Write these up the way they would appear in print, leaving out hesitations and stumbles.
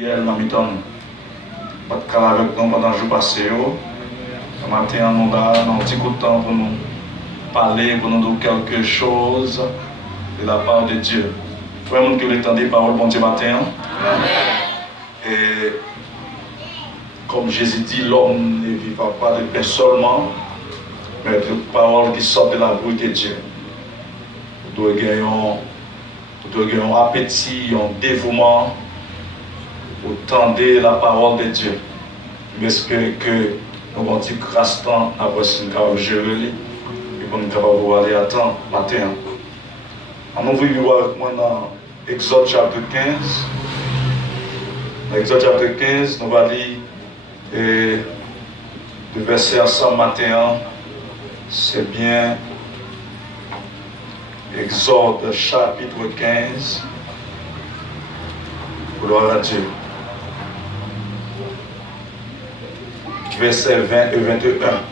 prière dans mi-temps. Pas de cas avec nous pendant le jour passé. Ce matin, nous avons un petit coup de temps pour nous parler, pour nous dire quelque chose de la part de Dieu. Tout le monde qui entend des paroles, bon Dieu matin. Et comme Jésus dit, l'homme ne vivra pas de pain seulement, mais de paroles qui sortent de la bouche de Dieu. Nous devons gagner un appétit, un dévouement pour tendre la parole de Dieu. J'espère que nous avons dit grâce temps après ce que nous gérer et pour nous capables aller à temps matin. On ouvre avec moi dans Exode chapitre 15. Dans Exode chapitre 15, nous allons lire le verset 121. C'est bien Exode chapitre 15. Gloire à Dieu. Verset 20 et 21.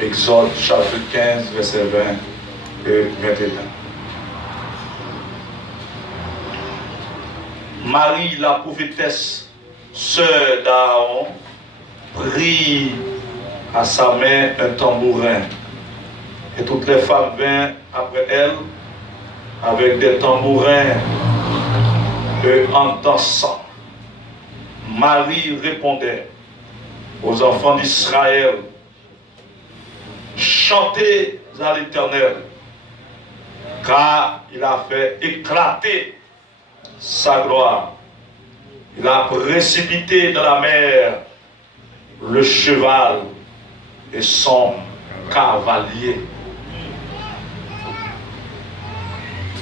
Exode chapitre 15, verset 20 et 21. Marie, la prophétesse, sœur d'Aaron, prit à sa main un tambourin. Et toutes les femmes vinrent après elle avec des tambourins en dansant. Marie répondait aux enfants d'Israël: chantez à l'Éternel, car il a fait éclater sa gloire. Il a précipité dans la mer le cheval et son cavalier.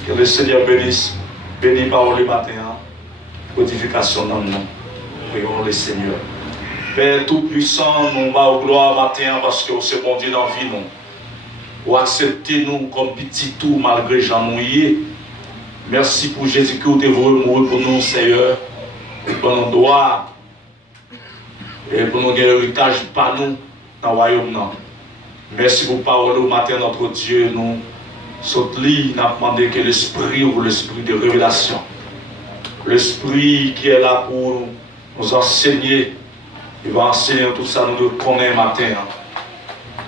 Que le Seigneur bénisse, bénis par le matin, codification dans nous. Prions le Seigneur. Père Tout-Puissant, nous bas gloire matin parce que c'est bon Dieu dans la vie. Ou accepter nous comme petit tout malgré Jean Mouillé. Merci pour Jésus qui est mourir pour nous, Seigneur, et pour nos droits, et pour nous gagner l'héritage par nous dans le royaume. Merci pour parole au matin, notre Dieu. Nous sommes nous avons demandé que l'esprit ouvre l'esprit de révélation. L'esprit qui est là pour nous enseigner. Il va enseigner tout ça, nous le connaissons matin.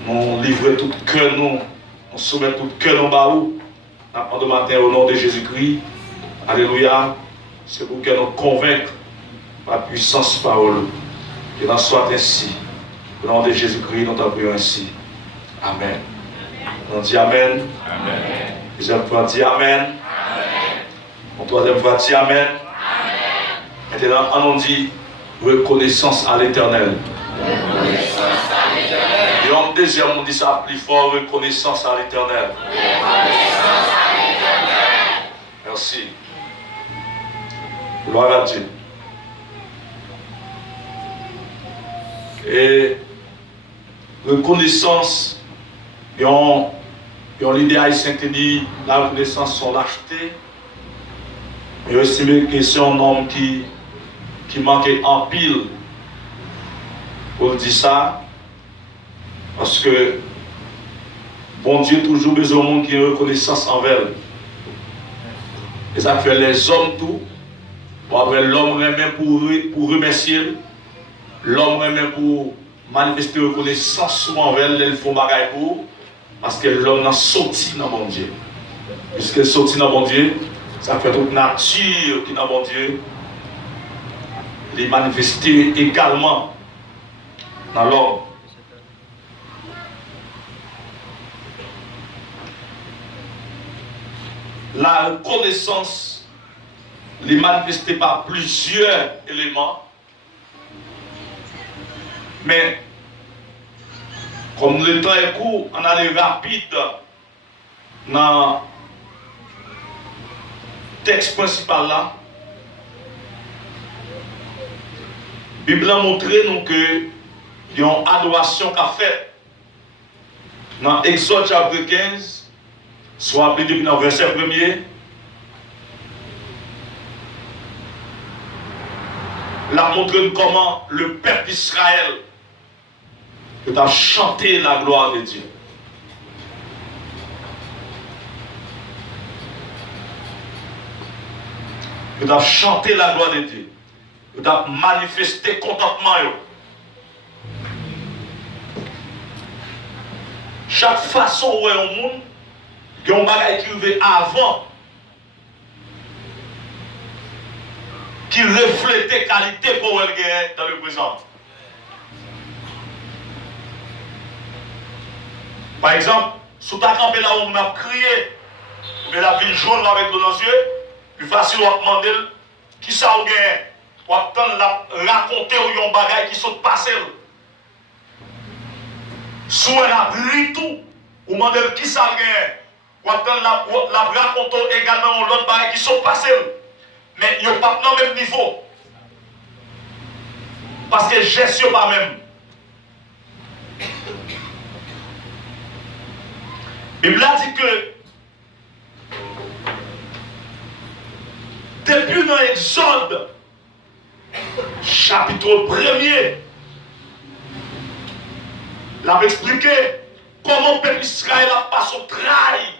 Nous livrons tout cœur, nous soumettons tout cœur nous baou. Nous matin au nom de Jésus-Christ. Alléluia. C'est pour que nous convaincre par puissance parole. Qu'il en soit ainsi. Au nom de Jésus-Christ, nous t'en prions ainsi. Amen. On dit Amen. Amen. Deuxième fois, dit Amen. Amen. Mon troisième fois, dit Amen. Amen. Maintenant, on dit reconnaissance à l'Éternel. Reconnaissance à l'Éternel. Et en deuxième, on dit ça plus fort, reconnaissance à l'Éternel. Reconnaissance à l'Éternel. Merci. Gloire à Dieu. Et reconnaissance, et l'idée haïtienne qui dit la reconnaissance sont lâcheté. Et aussi que c'est un homme qui manquait en pile pour dire ça. Parce que bon Dieu toujours besoin de monde qui a reconnaissance envers. Et ça fait les hommes tout. Après l'homme remet pour remercier. L'homme remet pour manifester reconnaissance envers les font bagaille pour. Parce que l'homme n'a sorti dans mon Dieu. Puisque sorti dans mon Dieu, ça fait toute nature qui est dans mon Dieu. Il est manifesté également dans l'homme. La reconnaissance est manifestée par plusieurs éléments. Mais comme le temps est court, on allait rapide dans le texte principal là. La Bible a montré nous que il y a une adoration qu'a fait dans Exode chapitre 15, soit appelé depuis le verset 1er. La montré comment le peuple d'Israël a chanté la gloire de Dieu. Vous doivent chanter la gloire de Dieu. Vous doivent manifester contentement. Chaque façon où est au monde, il y a un bagage qui arrive avant, qui reflète qualité pour elle gagner dans le présent. Par exemple, si tu as campé là où on a crié, mais la ville jaune avec nos yeux, plus facile on demander qui ça ou gagne. On attend raconter ou un bagage qui sont passés. Si on a pris tout, on demande qui ça gagne. On attend la raconter également l'autre bagage qui sont passés. Mais ils n'ont pas dans le même niveau. Parce que gestion pas même. La Bible dit que depuis dans l'Exode, chapitre 1er, il a expliqué comment le peuple Israël a passé son trahi.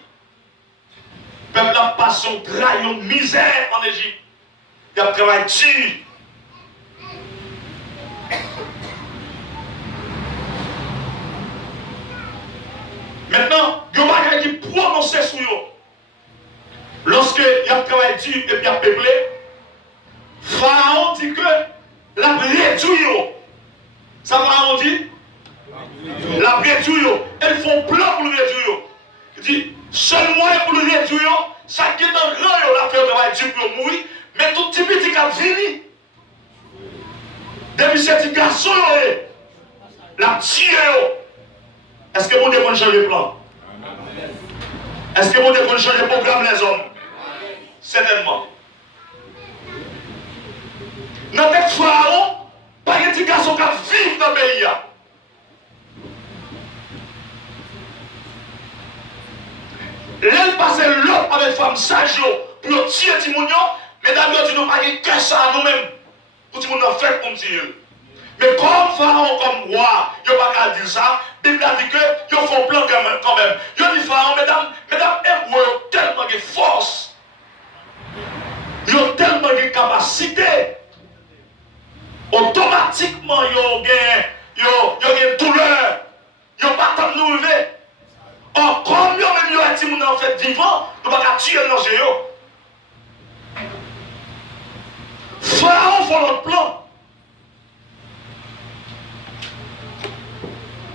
Le peuple a passé son trahi, une misère en Égypte. Il a travaillé dur. Maintenant, il y a un bagage qui prononçait sur eux. Lorsque il a travaillé dur et puis il a peuplé, Pharaon dit que la réduit. Ça Pharaon dit? La réduit. Elles font plan pour le réduire. Il dit, seul moyen pour le réduire, chacun dans le grand, la fait travail dur pour mourir, mais tout petit petit a fini. Depuis ce petit garçon, la tiré. Est-ce que mon Dieu va changer le plan? Est-ce que mon Dieu va changer le programme les hommes? Certainement. Dans tête Pharaon, pas de petit garçon qui vit dans le pays. L'elle passe l'autre avec femme sage pour tirer Timounio, mais d'abord tu n'as pas que ça à nous-mêmes. Pour Timounio fait pour tirer. Mais comme Pharaon, comme roi, il n'y a pas qu'à dire ça. La Bible a dit que ils font plan quand même. Il dit Pharaon, mesdames, ils ont tellement de force. Ils ont tellement de capacité. Automatiquement, ils ont une douleur. Ils n'ont pas tant de nous lever. Or, comme ils ont dit en fait vivant, nous ne pouvons pas tuer dans les yeux. Pharaon fait notre plan.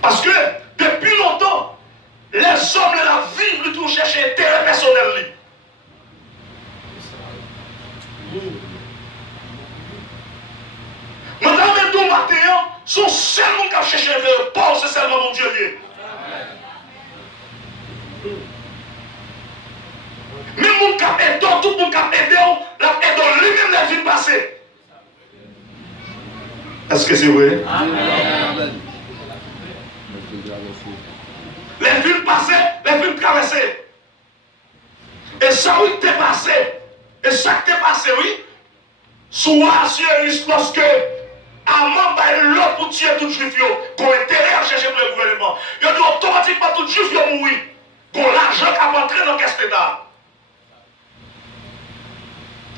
Parce que depuis longtemps, les hommes de la vie lui tout chercher intérêt personnel. Madame et tout matin, son seul monde qui a cherché intérêt, pas c'est seulement mon Dieu. Même mon qui a aidé, tout le monde qui a aidé, l'a aidé lui-même la vie passée. Est-ce que c'est vrai? Amen. Les villes passées, les villes traversées. Et ça, oui, t'es passé. Et ça qui t'est passé, oui. Soit assuré lorsque Amman va l'autre pour tuer tout juif, qu'on intérêt à chercher pour le gouvernement. Il dit automatiquement tout juif mourir. Qu'on l'argent qui va entrer dans le caisse d'État.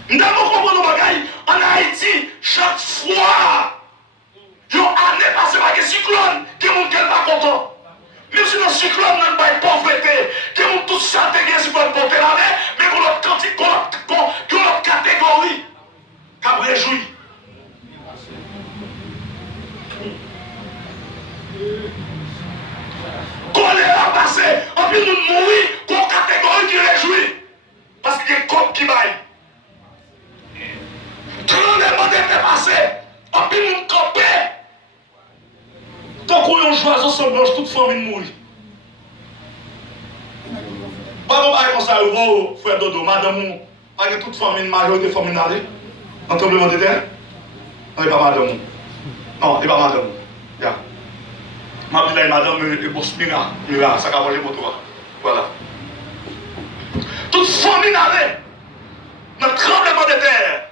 Nous avons compris en Haïti, chaque fois, il y a une année passée par des cyclones, qui ne sont pas contents. Même si le cyclone n'a pas de pauvreté, qui ont tout ça déguisé sur le porter la mer, mais qu'on l'autre catégorie qui a réjoui. Qu'on est là passé, en plus nous mourir, qu'on catégorie qui réjouit. Parce qu'il y a des comptes qui baillent. Tout le monde est passé, en plus nous camper. Tant qu'on y a un joyau sans blanche, toute famille mourit. Pas de bail comme ça, vous, frère Dodo, madame, avec toute famille, majorité famille n'allait. En tremblement de terre? Non, il n'est pas madame. Non, il n'est pas madame. Yeah. Ma vie là, madame, et boss Mira, ça va manger pour toi. Voilà. Toute famille n'allait. Dans le tremblement de terre.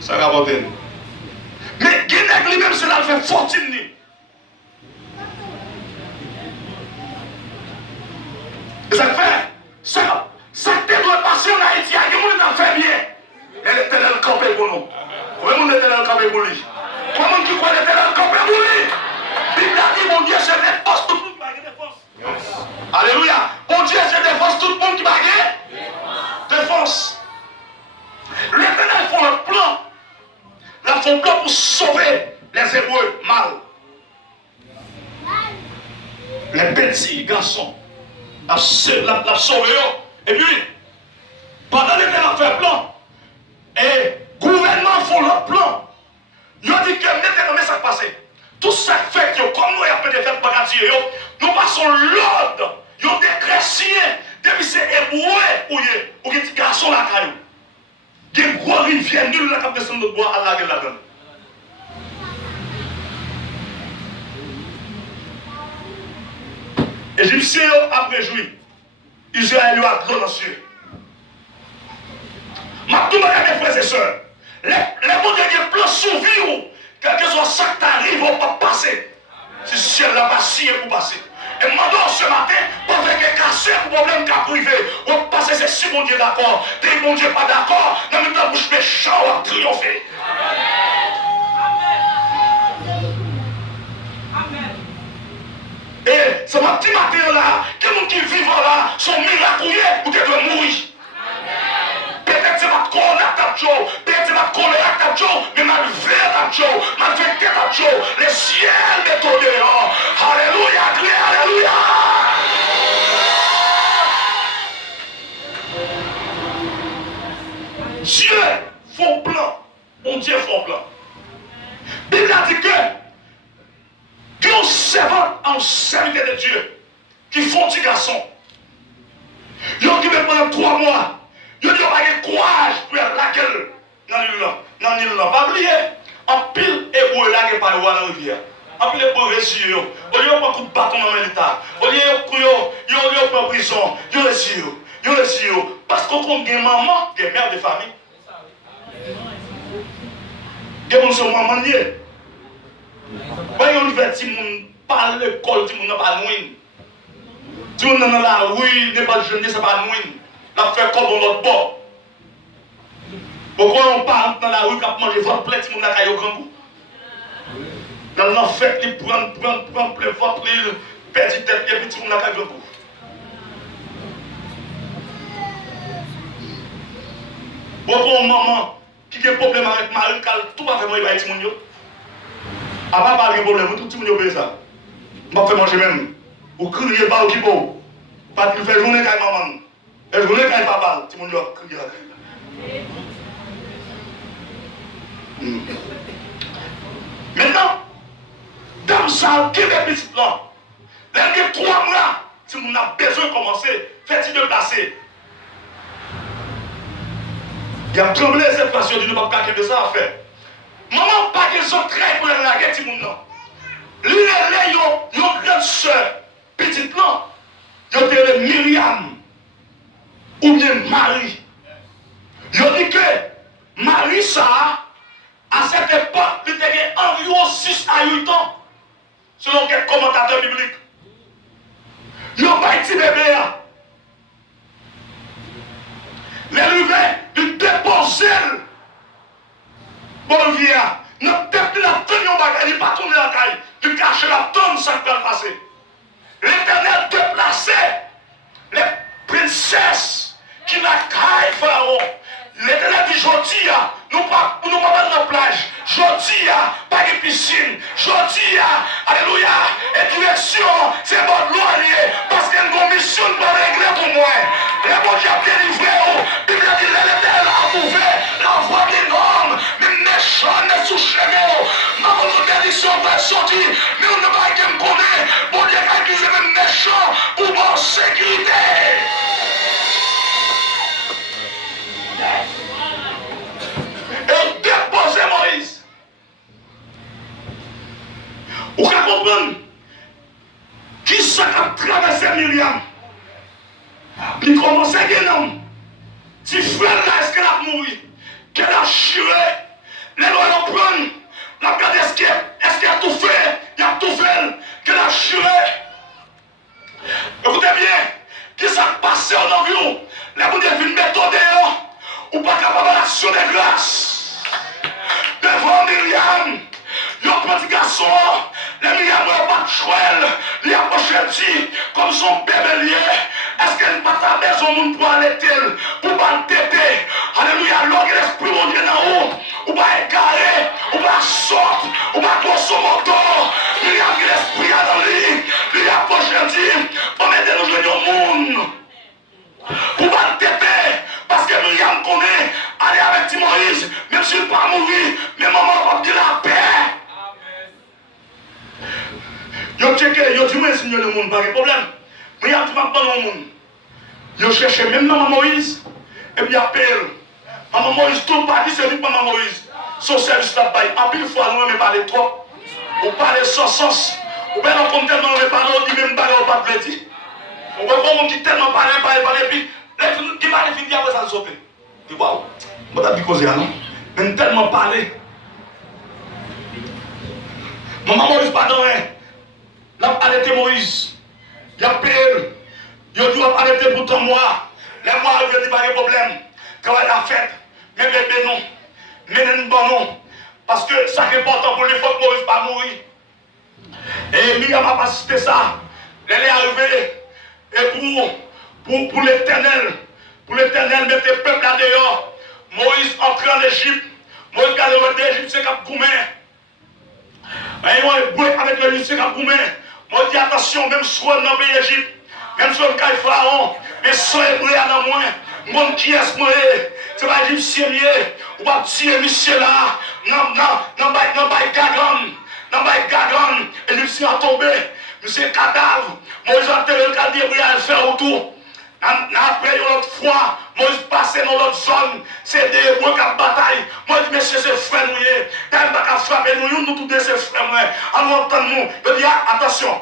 Ça va manger. Mais Guinée lui-même, c'est là qu'il fait fortune. Et ça fait, ça doit passer en Haïti, il y a des gens qui fait bien. pour nous. Combien de monde était dans le campé pour lui? Combien de monde qui croit était dans le campé pour lui? Bible a dit, mon Dieu, c'est des forces, tout le monde qui bague des forces. Alléluia. Mon Dieu, c'est des forces, tout le monde qui bague des forces. L'Éternel font le plan. Là, font plan pour sauver les Hébreux mâles. Les petits garçons. La sauvé. Et puis, pendant l'Éternel fait plan, et le gouvernement font le plan. Ils ont dit que maintenant, ça passe. Tout ça fait que, comme nous avons fait des fêtes bagatiers, nous passons l'ordre. Ils ont décret signé. Depuis c'est hébreu ou des petits garçons là, il y a une grosse rivière nulle là qui descend de bois à la gueule là-dedans. Égyptiens après joui. Israël a grand dans cieux. Ma tout mes frères et sœurs. Les mots de plan sur vie, quel que soit ça qui t'arrive, on va passer. Si le ciel n'a pas signé pour passer. Et maintenant ce matin, pour faire que casser le problème qui a privé, on va passer, c'est si mon Dieu d'accord. Dès mon Dieu pas d'accord, dans même temps bouche méchant, on va triompher. Et ce petit matin là, que les gens qui vivent là sont miraculeux ou tu dois mourir. Peut-être c'est ma colère à ta jour, peut-être c'est ma colère à ta jour, mais ma vie à ta jour, ma vie à ta jour, le ciel est au dehors. Alléluia, crie alléluia. Dieu font plan, mon Dieu font plan. Bible a dit que Dieu servant en service de Dieu, qui font des garçons, ils ont occupé pendant 3 mois. Ils ont dit pas de courage pour la gueule dans l'île là. Dans l'île là. Pas oublier. En pile hébreu là qui parle dans la rivière. En pile hébreu réussi. Au lieu de prendre un coup de bâton dans l'État. Au lieu de prendre prison. Ils réussi. Parce qu'on compte des mamans, des mères de famille. Des gens sont mamans liés. Quand ils ont dit que les gens parlent de l'école, les gens n'ont pas de noin. Les gens dans la rue, n'est pas de jeune, c'est pas de noin. La fait comme dans l'autre bord. Pourquoi on parle dans la rue quand manger votre plaît, si on a caillé au grand goût? Dans la fête, ils prennent plein votre, ils perdent tête, et puis si on a caillé au grand goût. Pourquoi une maman qui a un problème avec Marie, tout va faire manger avec tout le monde? À part parler de problème, tout le monde fait ça. On va faire manger même. Ou crier pas au kibo. Pas qu'il fait journée avec maman. Et je voulais qu'il n'y ait pas mal, tout le monde a crié la Maintenant, dans ça, qui est petit là? Les 3 mois, si on a besoin de commencer, faites-il de placer. Il y a tremblé cette passion de ne pas calculer de ça à faire. Maman, pas qu'ils sont très pour la guerre, tout le monde. Lui, il y a une grande soeur, petite là, il y a Myriam. Ou bien Marie. Je dis que Marie, ça, à cette époque, il était environ 6 à 8 ans, selon quelques commentateurs bibliques. Il n'y a pas été bébé. L'élevé, il déposait bon vieux. Notre tête, il a tenu au bagage, il n'a pas tourné la caille, il cachait la tonne, ça peut passer. L'Éternel déplaçait les princesses qui n'a qu'à Pharaon. L'Éternel dit jodi, nous pas dans la plage. Jodi, pas de piscine. Jodi, alléluia. Et direction, c'est votre loi liée. Parce qu'il y a une mission pour régler pour moi. Les bon Dieu a délivré. Bible dit l'Éternel a ouvert la voie des hommes. Mais méchants ne sous-chemin. Ma interdiction va sortir. Mais on ne va pas me connaître. Bon Dieu a accusé même méchants pour votre sécurité. Et déposer Moïse. Vous pouvez comprendre qui ça a traversé Myriam. Il commençait à dire non. Si frère là, est-ce qu'elle a mouru? Qu'elle a chiré? Les lois l'ont pris. La garde est-ce qu'elle a tout fait? Il a tout fait. Qu'elle a chiré? Écoutez bien. Qui ça a passé en environ? Les gens viennent mettre dehors. Ou pas capable d'action de grâce. devant Myriam. Le petit garçon, le Myriam n'a pas de chouelle, il a approché dit, comme son bébé lié. Est-ce qu'elle n'a pas ta maison pour aller pour pas le téter? Alléluia, l'homme l'esprit mon Dieu dans haut, ou pas égaré, ou pas sorte, ou pas grosso moto. Myriam l'esprit dans lui, il a approché dit, pour m'aider nous jouer au monde. Pour pas le téter, parce que Myriam connaît, aller avec Moïse, même s'il n'est pas mourir, mais maman va dire la paix. Yo checké, yo dit moi signe le monde, pas de problème. Mais il y a tout le monde. Yo cherché même maman Moïse, et puis appelle. Maman Moïse, tout pas dit c'est lui maman Moïse. Son service là-bas, en pile fois, nous ne parlons trop. On parle sans sens. Ou bien on compte tellement on parle, on dit même pas, on pas de dire. On voit comment on dit tellement parler, puis qui va les finir après ça le sauter. Tu vois, on va dire causer, non? Même tellement parler. Maman Moïse, pardon, hein. Là, arrêté Moïse. Il a payé. Il a dit, arrêter pourtant moi. Les mois, il a dit, pas de problème. Travail à fête. Mais bébé, non. Mais non, non. Parce que ça qui est important pour lui, il faut que Moïse ne pas mourir. Et Myriam a assisté ça. Elle est arrivée. Et pour l'Éternel, mettre le peuple là dehors. Moïse entre en Égypte. Moïse a le d'Égypte, c'est comme Goumé. Avec le lycée comme Goumé. Moi, je dis attention, même si on est dans le pays d'Égypte, même si on est dans Pharaon, mais sans hébreu dans moi, mon qui est moi, c'est pas égyptien, ou pas tirer monsieur là, dans Gagan, égyptien a tombé, monsieur cadavre, Moïse a enterré le cadavre, il a fait autour. Après, l'autre fois, Moïse passait dans l'autre zone, c'est des hébreux qui ont bataille. Moi, je dis, monsieur, c'est frère, nous, t'as pas frapper nous tous ces frères, en entendant, je dis, attention,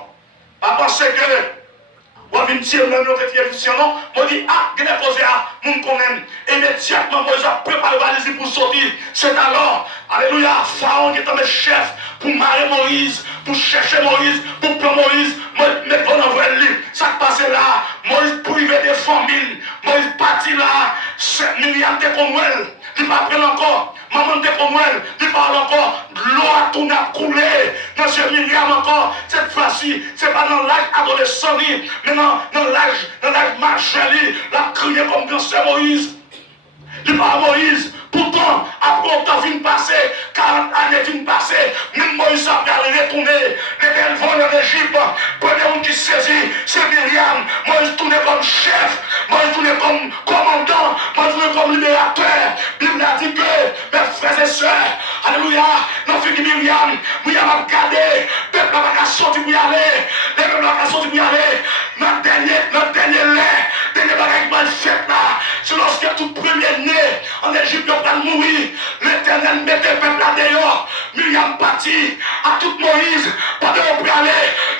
pas penser que, on va venir tirer notre édition, non, moi, je dis, il y a des posé à nous connaître. Immédiatement, Moïse a préparé la valise pour sortir. C'est alors, alléluia, Pharaon qui est un chef pour marier Moïse, pour chercher Moïse, pour prendre Moïse, mettre en envoi lui. Ça qui passe là, Moïse privé des familles, Moïse parti là, 7 milliards de connoels, il va prendre encore, maman de connoels, il parle encore, l'eau a tourné à couler, dans ce milliard encore, cette fois-ci, c'est pas dans l'âge adolescent, mais dans l'âge majeur, la crié comme grand Moïse. Il parle Moïse. Pourtant, après on t'a vu passer, 40 années viennent passer, même Moïse a bien retourné, les belles volent en Égypte, premier homme qui saisit, c'est Myriam, Moïse tourné comme chef, Moïse tourné comme commandant, Moïse tourné comme libérateur. Bible a dit que, mes frères et sœurs, alléluia, non fini Myriam a gardé, peuple n'a pas sorti pour y aller, les peuples n'a pas sorti pour y aller, notre dernier lait, dernier bagage mal fait là, c'est lorsque tout premier né en Égypte, mourir, l'Éternel mettait le peuple là dehors. Myriam partit à toute Moïse, pas de on peut aller,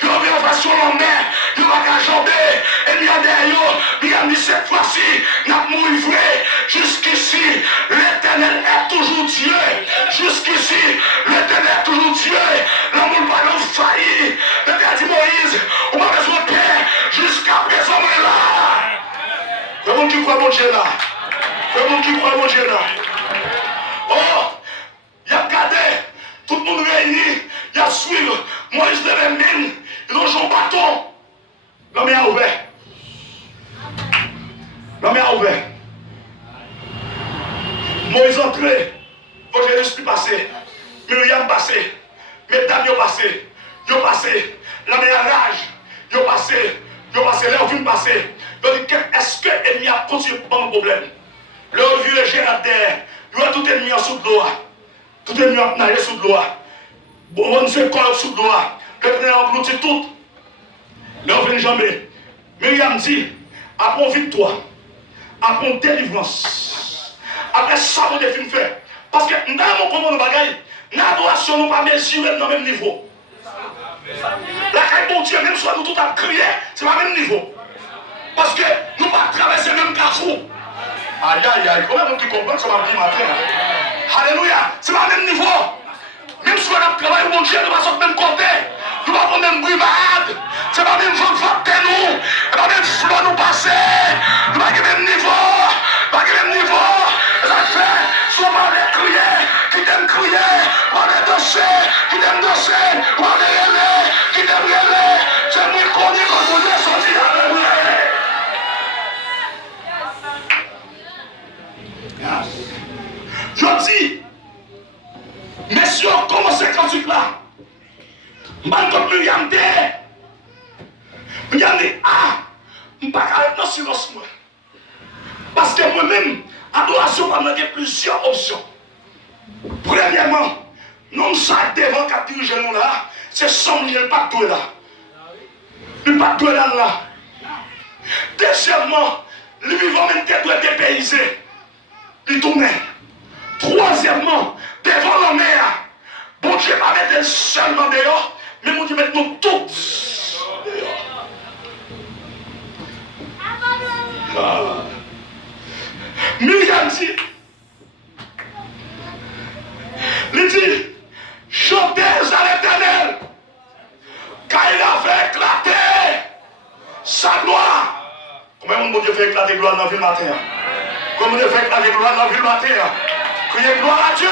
il y a une façon en mer, il y a qu'à jamber, et il y a derrière, Myriam dit cette fois-ci, n'a mouru vrai, jusqu'ici, l'Éternel est toujours Dieu, jusqu'ici, l'Éternel est toujours Dieu, l'amour va nous faillir, l'Éternel dit Moïse, on va besoin de paix, jusqu'à présent, on est là. C'est le monde qui croit mon Dieu là. C'est le monde qui croit mon Dieu là. Oh, il a gardé, tout le monde réuni, il a suivi, Moïse de la mine, ils ont joué au bâton. L'homme a ouvert. L'homme a ouvert. Moïse entré, Jésus passé, Myriam passé, mesdames ont passé, l'homme a rage, ils ont passé, leur vie passé. Ils ont dit, est-ce que l'ennemi a continué pour mon problème? Leur vie est gérée derrière. Il y a tout ennemi en sous de l'eau. Tout ennemi en nagé sous de l'eau. Bon, on se colle sous de l'eau. Le prenez englouti tout. Leur vie jamais. Myriam dit, après une victoire, après une délivrance, après ça, on est fin fait. Parce que nous avons comment nous bagaille. L'adoration nous pas mesurer dans le même niveau. La caille bon Dieu, même si nous tout à crier, c'est pas le même niveau. Parce que nous ne pas traverser le même carrefour. Aïe aïe aïe, comment vous comprenez ça va dire matin? Alléluia, c'est pas le même niveau. Même si on a travaillé, mon Dieu, nous ne va pas même côté. Nous ne va pas même brivade. C'est pas même chose de nous. C'est pas même flot nous passer. Nous ne va pas même niveau. Pas le même niveau. Ça fait, souvent les crier, qui t'aiment crier, on est dansé, qui t'aime danser, on est rêver, qui t'aime rêver. C'est moi qui connais quand vous êtes sorti. Alléluia. Je dis, messieurs, comment c'est quand tu là? Mal comme nous y a dit, je dis, ah, je ne peux pas être dans le silence. Parce que moi-même, adoration, on a plusieurs options. Premièrement, nous sommes devant qui dirige nous là, c'est son lien, pas tout là. Il pas tout là. Deuxièmement, le vivant même doit dépayser. Il tourne. Troisièmement, devant la mer, bon Dieu va mettre seulement dehors, mais bon Dieu met nous tous dehors. Myriam dit, il dit, chantez à l'Éternel, car il a fait éclater sa gloire. Comment mon Dieu fait éclater la gloire dans la ville matin? Comment Dieu fait éclater la gloire dans la ville matin? Criez gloire à Dieu.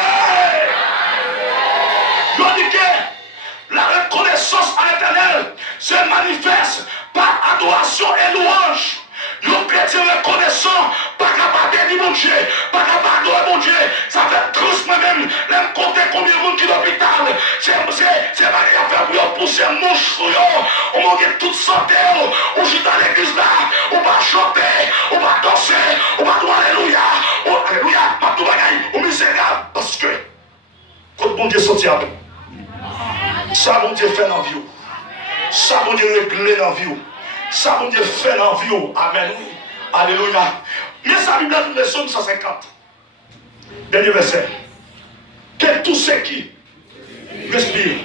Je dis que la reconnaissance à l'Éternel se manifeste par adoration et louange. Nous chrétiens reconnaissants, pas capable de dire mon Dieu, pas capable d'adorer mon Dieu. Ça fait tous moi-même, l'aime compter combien de monde qui est à l'hôpital. C'est pas qu'il a fait pour pousser mouche sur eux. On manque toute santé, on joue dans l'église là, on va chanter, on va danser, on va dire alléluia, alléluia, ma tout bagaille, on misérable. Parce que, quand mon Dieu sortit à vous, ça mon Dieu fait dans la vie. Ça mon Dieu réglé dans la vie. Ça, mon Dieu, fait dans la vie. Amen. Alléluia. Mais ça, Bible, dans le psaume 150. Dernier verset. Que tous ceux qui respirent.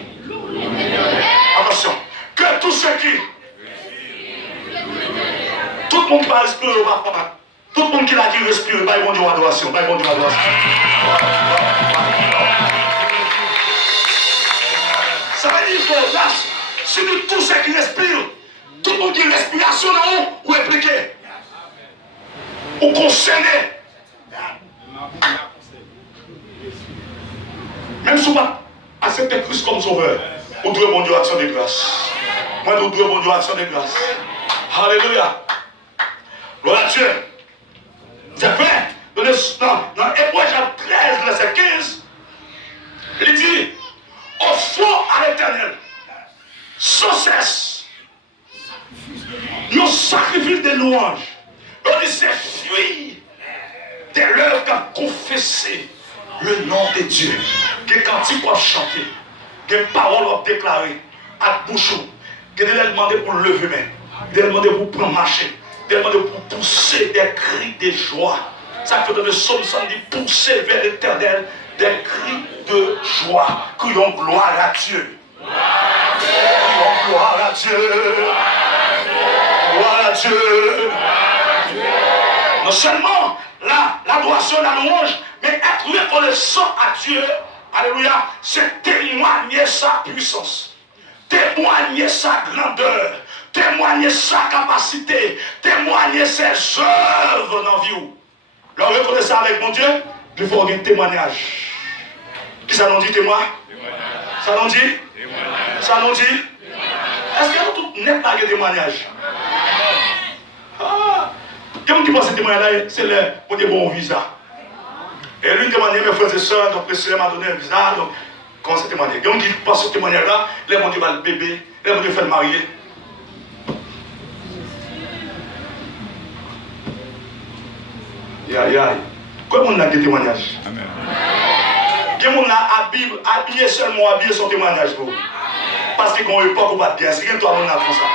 Attention. Que tous ceux qui. Tout le monde qui va respirer, tout le monde qui l'a dit respire, va y bon Dieu adoration. Va y bon Dieu adoration. Ça veut dire que là, si nous tous ceux qui respirent, tout le monde qui respiration là haut ou impliqué ou concerné. Même si vous pas accepter Christ comme sauveur, vous devez bon Dieu action de grâce. Moi, vous devez bon Dieu action de grâce. Alléluia. Gloire à Dieu. C'est vrai. Dans Hébreux chapitre 13, verset 15, il dit, offrons à l'Éternel sans cesse. Nous sacrifions des louanges. On dit c'est fuir des lèvres qui ont confessé le nom de Dieu. Que cantiques ont chanté, que paroles ont déclaré à bouche, que de leur demander pour lever main, de leur demander pour prendre marcher, de leur demander pour pousser des cris de joie. Ça fait dans le psaume 110, pousser vers l'Éternel des cris de joie. Crions gloire à Dieu. Crions gloire à Dieu. Gloire à Dieu. Non seulement l'adoration, la louange, mais être reconnaissant à Dieu, alléluia, c'est témoigner sa puissance, témoigner sa grandeur, témoigner sa capacité, témoigner ses œuvres dans la vie. Là, on reconnaît ça avec mon Dieu, il faut un témoignage. Qui ça nous dit témoin? Ça nous dit? Ça nous dit? Est-ce que nous tous n'est pas de témoignage? Quelqu'un qui pense que ce témoignage-là, c'est le bon visa. Et lui témoignait, mes frères et sœurs, donc le Seigneur m'a donné un visa, donc comment c'est témoigné? Quelqu'un qui pense ce témoignage-là, là, mon Dieu va le bébé, là, mon Dieu fait le marier. Aïe, aïe. Comment on a des témoignages? Quelqu'un qui a habillé seulement, habillé son témoignage. Parce qu'il y a une époque où on va bien, c'est quelqu'un qui a fait ça.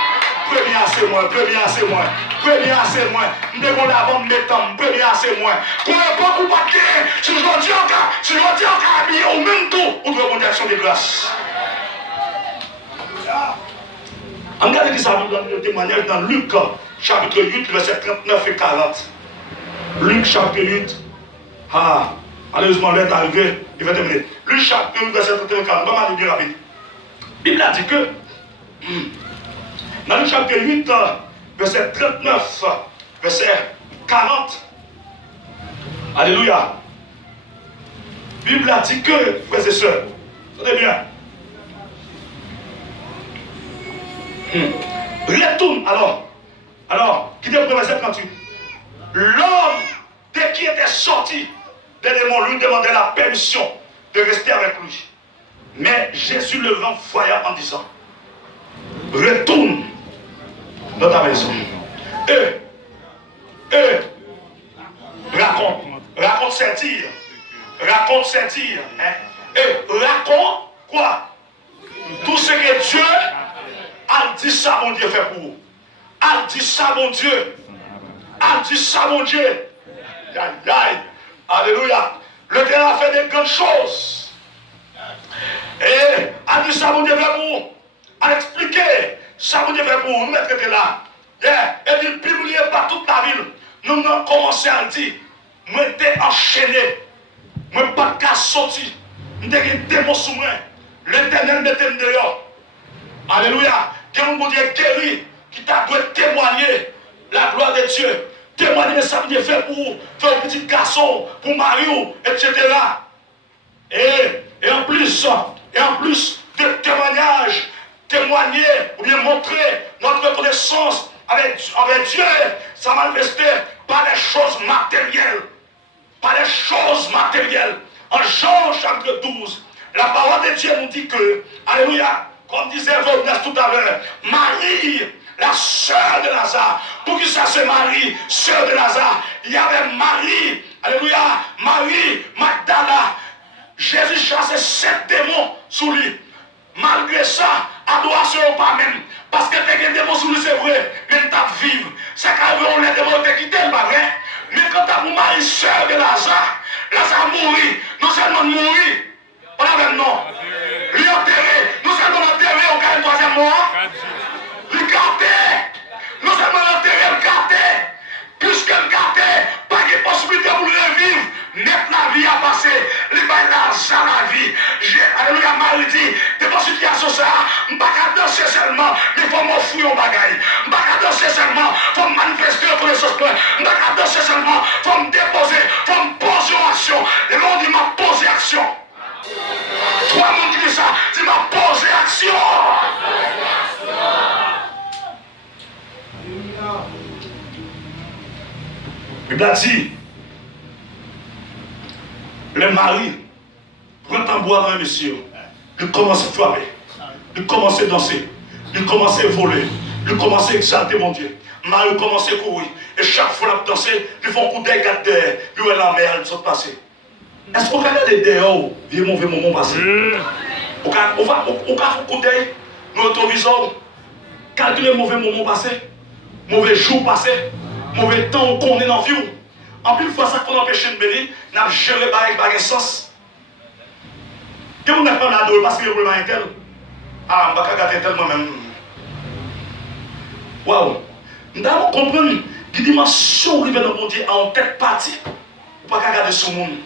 Premier assez moins, premier assez moins, premier assez moins. Nous devons l'avant de mettre, premier assez moins. Pour l'époque où pas bien, si je dis encore, si je dis encore habillé au même tour, on doit avoir une action de grâce. On regarde ça dans le témoignage dans Luc, chapitre 8, verset 39 et 40. Luc, chapitre 8. Ah, malheureusement, l'heure est arrivée, il va terminer. Luc, chapitre 8, verset 39 et 40. On va aller bien rapide. La Bible a dit que. Dans le chapitre 8, verset 39, verset 40. Alléluia. La Bible a dit que, frères et sœurs, tenez bien. Retourne, alors, qui était le verset 38. L'homme, dès qu'il était sorti des démons, lui demandait la permission de rester avec lui. Mais Jésus le renvoya en disant, retourne dans ta maison. Raconte ses dires. Raconte ses dires. Raconte quoi? Tout ce que Dieu a dit ça, mon Dieu, fait pour vous. A dit ça, mon Dieu. A dit ça, mon Dieu. Aïe, aïe. Alléluia. Le Dieu a fait des grandes choses. Et a dit ça, mon Dieu, fait pour vous. A expliqué ça, mon Dieu, fait pour vous. Nous mettons là. Et puis, publié par toute la ville. Nous avons commencé à dire, moi, j'étais enchaîné. Moi, pas qu'à sortir. Nous avons des démons sous moi. L'Éternel m'était dehors. Alléluia. Que mon Dieu guéri, qui t'a dû témoigner la gloire de Dieu. Témoigner ça que Dieu fait pour faire un petit garçon, pour Mario, etc. Et en plus de témoignage, témoigner ou bien montrer notre reconnaissance avec Dieu, ça manifestait par les choses matérielles. Par les choses matérielles. En Jean chapitre 12, la parole de Dieu nous dit que, alléluia, comme disait Vaudness tout à l'heure, Marie, la sœur de Lazare. Pour qui ça c'est Marie, sœur de Lazare? Il y avait Marie, alléluia, Marie, Magdala. Jésus chassait 7 démons sous lui. Malgré ça, adoration pas même. Parce que t'es des démons sous lui, c'est vrai, mais t'as vivre. C'est quand les démons te quitté, pas vrai? Mais quand t'as pour Marie, sœur de Lazare, Lazare mourit, non seulement mourit, on a même non. Lui enterré, non seulement enterré au 43e mois, lui gâté, non seulement enterré, le gâté, puisque le gâté, pas de possibilité pour le revivre, mettre la vie à passer, les bails Lazare la vie. Alléluia, Marie dit, de mon situation ça, je ne peux pas danser seulement, mais il faut m'offrir un bagaille. Je ne peux pas danser seulement, il faut manifester pour les choses. Je ne peux pas danser seulement, il faut me déposer, il faut me poser en action. Et là on dit m'a posé action. Trois monde qui dit ça, dit m'a posé action. Il a dit, le mari prend un bois dans un monsieur, il commence à frapper, il commence à danser, il commence à voler, il commence à exalter mon Dieu. Marie commence à courir, et chaque fois qu'il danse, ils font un coup d'œil derrière, puis la mer, elle saute passer. Est-ce qu'on regarde dehors, vieux mauvais moment passé? On va faire un coup d'œil, nous autorisons, calculer le mauvais moment passé, mauvais jour passé, mauvais temps qu'on est dans la vie. En plus, une fois ça qu'on empêche de bénir, nous avons géré par sens. Que vous n'êtes pas là parce que vous avez un tel. Ah, je ne vais pas regarder tel moi-même. Waouh! Nous avons compris que la dimension où il dans mon Dieu en tête partie. Vous ne pouvez pas regarder ce monde.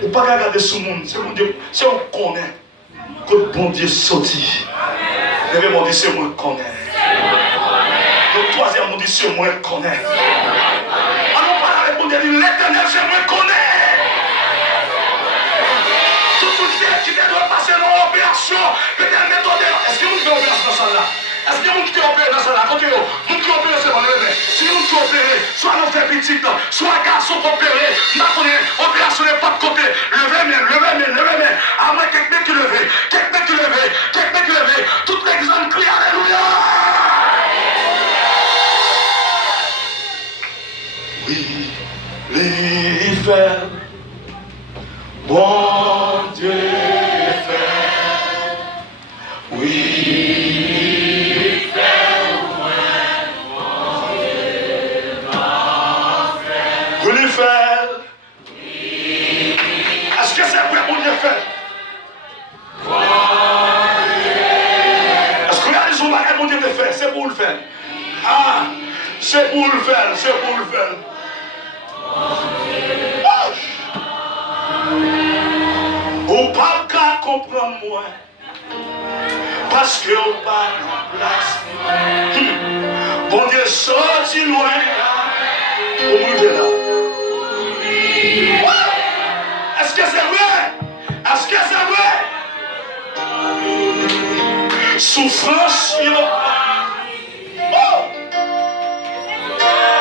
Vous ne pouvez pas regarder ce monde. C'est mon Dieu. C'est on connaît. Que le bon Dieu sorti. Le mon Dieu, c'est moi qui connais. Le troisième mon Dieu, c'est moi qui connais. L'Éternel, c'est moi qui connais. Tout le qui doit passer dans l'opération. L'Éternel, est-ce que vous avez opération dans ça là? Est-ce que vous avez opéré dans ça là? Quand vous avez opéré, c'est bon, si vous avez opéré, soit nous fait petit, soit garçon opéré, opération n'est pas de côté. Levez-moi. À moi, quelqu'un qui levait, toute l'examen crie alléluia. Oui. Les faire, bon Dieu fait, oui, fait, bon Dieu m'a fait. Vous les faire, oui. Est-ce que c'est vrai, bon Dieu fait? Est-ce que vous avez dit, bon Dieu te fait? C'est pour le faire. Ah, c'est pour le faire. Ou pas qu'à comprendre moi, parce que ou pas en place. Bon Dieu sorti loin, pour mourir là. Est-ce que que c'est vrai? Est-ce que c'est vrai? Souffrance, oh,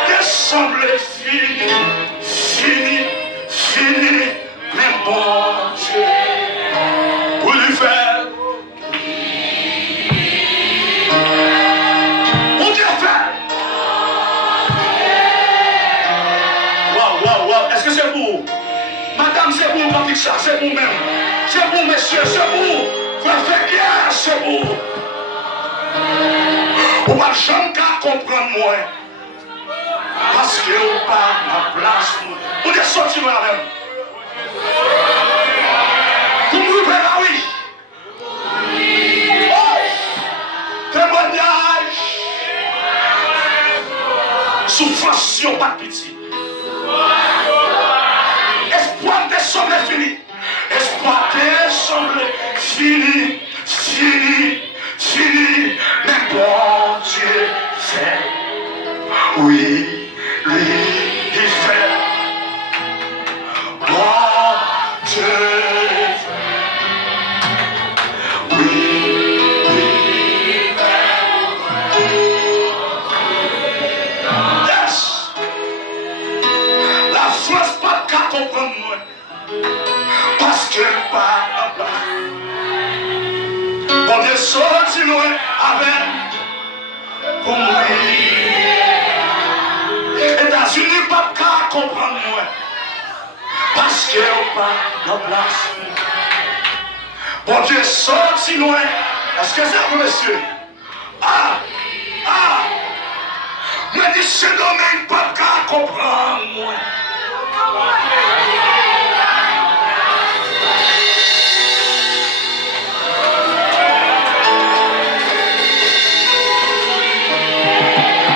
qui semble fini, mais bon Dieu, pour lui faire. Pour Dieu faire. Waouh, est-ce que c'est vous? Madame, c'est vous, Patricia, c'est vous-même. C'est vous, messieurs, c'est vous. Frère, faites guerre, c'est vous. On va jamais comprendre moi. Parce que vous pas ma place. Vous êtes sortis moi même. Vous m'ouvrez là, oui. Oh, témoignage. Souffrance, pas de pitié. Espoir des semble fini. Espoir des semble fini. Mais bon Dieu fait. Oui, lui, il fait. Bon Dieu fait. Oui, lui, il fait. Yes. La France pas qu'à comprendre moi. Parce que pas en place. Bon Dieu sorti loin avec pour mourir. États-Unis pas qu'à comprendre moi. Parce que pas en place. Bon Dieu sorti loin. Est-ce que c'est vous, monsieur? Ah! Mais dit ce domaine pas qu'à comprendre moi.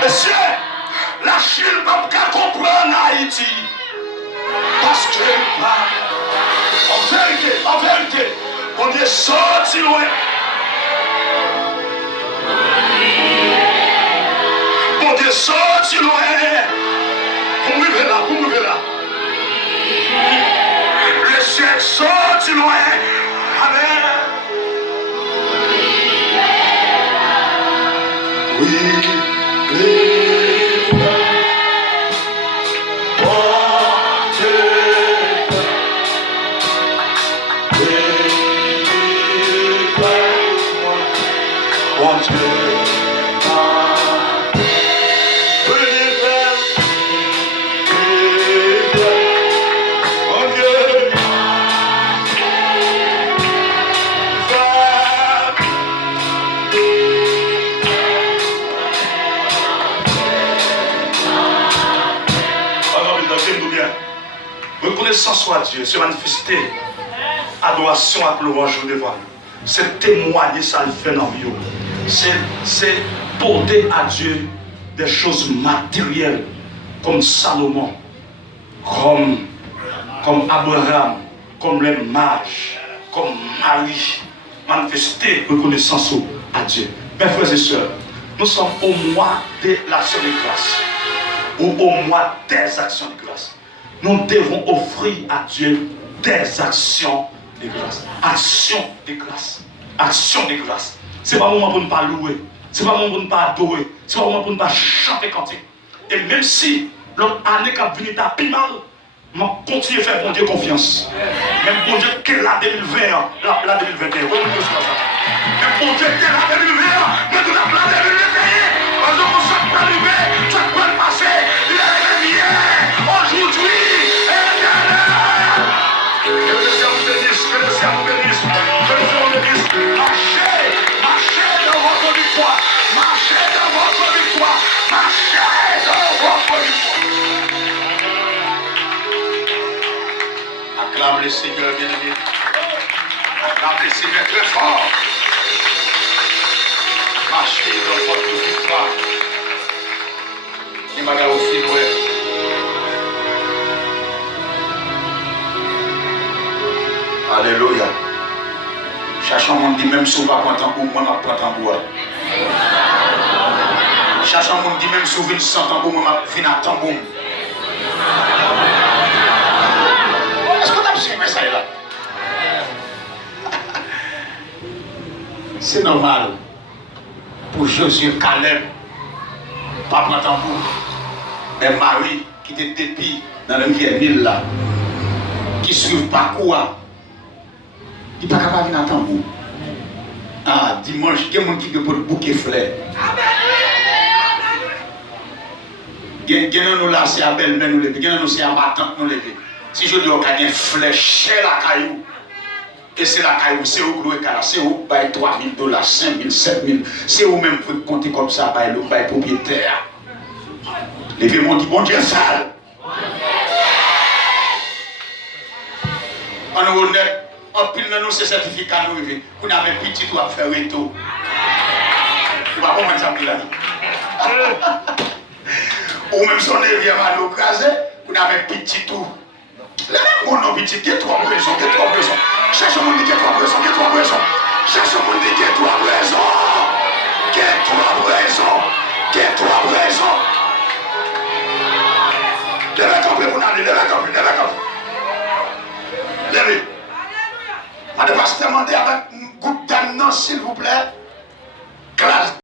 Monsieur, la Chine ne peut pas comprendre Haïti. Parce que, en vérité, on est sorti loin. On est sorti loin. Vous me là. Le ciel sorti loin. Amen. Oui. Reconnaissance soit Dieu, se manifester, adoration à louange devant nous. C'est témoigner ça le fait dans la vie. C'est porter à Dieu des choses matérielles comme Salomon, comme Abraham, comme les mages, comme Marie. Manifester reconnaissance à Dieu. Mes frères et sœurs, nous sommes au mois de l'action de grâce ou au mois des actions de grâce. Nous devons offrir à Dieu des actions de grâce. Actions de grâce. Actions de grâce. Ce n'est pas un moment pour ne pas louer. Ce n'est pas un moment pour ne pas adorer. Ce n'est pas un moment pour ne pas chanter, canter. Et même si l'autre année qui a venu ta plus mal, je continue à faire bon Dieu confiance. Même bon Dieu qui est là 2020, la 2021. Même bon Dieu qui est là 2021, mais tout la 2021. Parce qu'on ne sait pas arriver, tu ne peux pas passer. Il est hier, aujourd'hui. Que le Seigneur vous bénisse, que le Seigneur vous bénisse, que le Seigneur vous bénisse. Marchez dans votre victoire, marchez dans votre victoire, marchez dans votre victoire. Acclame le Seigneur bien-aimé. Acclame le Seigneur très fort. Marchez dans votre victoire. Il m'a aussi loué. Alléluia. Cherchons mon dit même si on va prendre un bout, moi je prends un bout. Cherchons mon dit même si on veut 100 tambour, moi je viens à tambour. Est-ce que tu as suivi ça là? C'est normal. Pour Josué, Caleb, pas prendre tambour. Mais Marie, qui était dépit dans le rivière Nil là, qui suit le parcours, il n'est pas capable de tambour. Ah, dimanche, il y a des gens qui ont bouquet fleurs. Il y a nous là, c'est à belle-mère nous lever. Il y a nous c'est à ma tante nous lever. Si je dis qu'on a une flèche la caillou, et c'est la caillou, c'est où le cas, c'est où bail $3,000, 5,000, 7,000, c'est où même vous compter comme ça, bail le bail propriétaire. Levez mon dit, bon Dieu, sale. On est honnête, en pile de nous, ces certificats nous vivons. Vous n'avez petit tout à faire retour. Vous ne pouvez pas ça là. Ou même si on est bien mal crasé, vous n'avez petit tout. Les mêmes mon nom petit, il y a 3 raisons, il y a 3 raisons. Cherche mon dit qu'il y a 3 raisons, il y a 3 raisons. Cherche mon dit qu'il y a 3 raisons. Il y a 3 raisons. Il y a 3 raisons. Levez compris pour aller, levez compris, levez compris. Levez. Madame, pasteur, demandez avec un groupe d'âme, s'il vous plaît. Classe.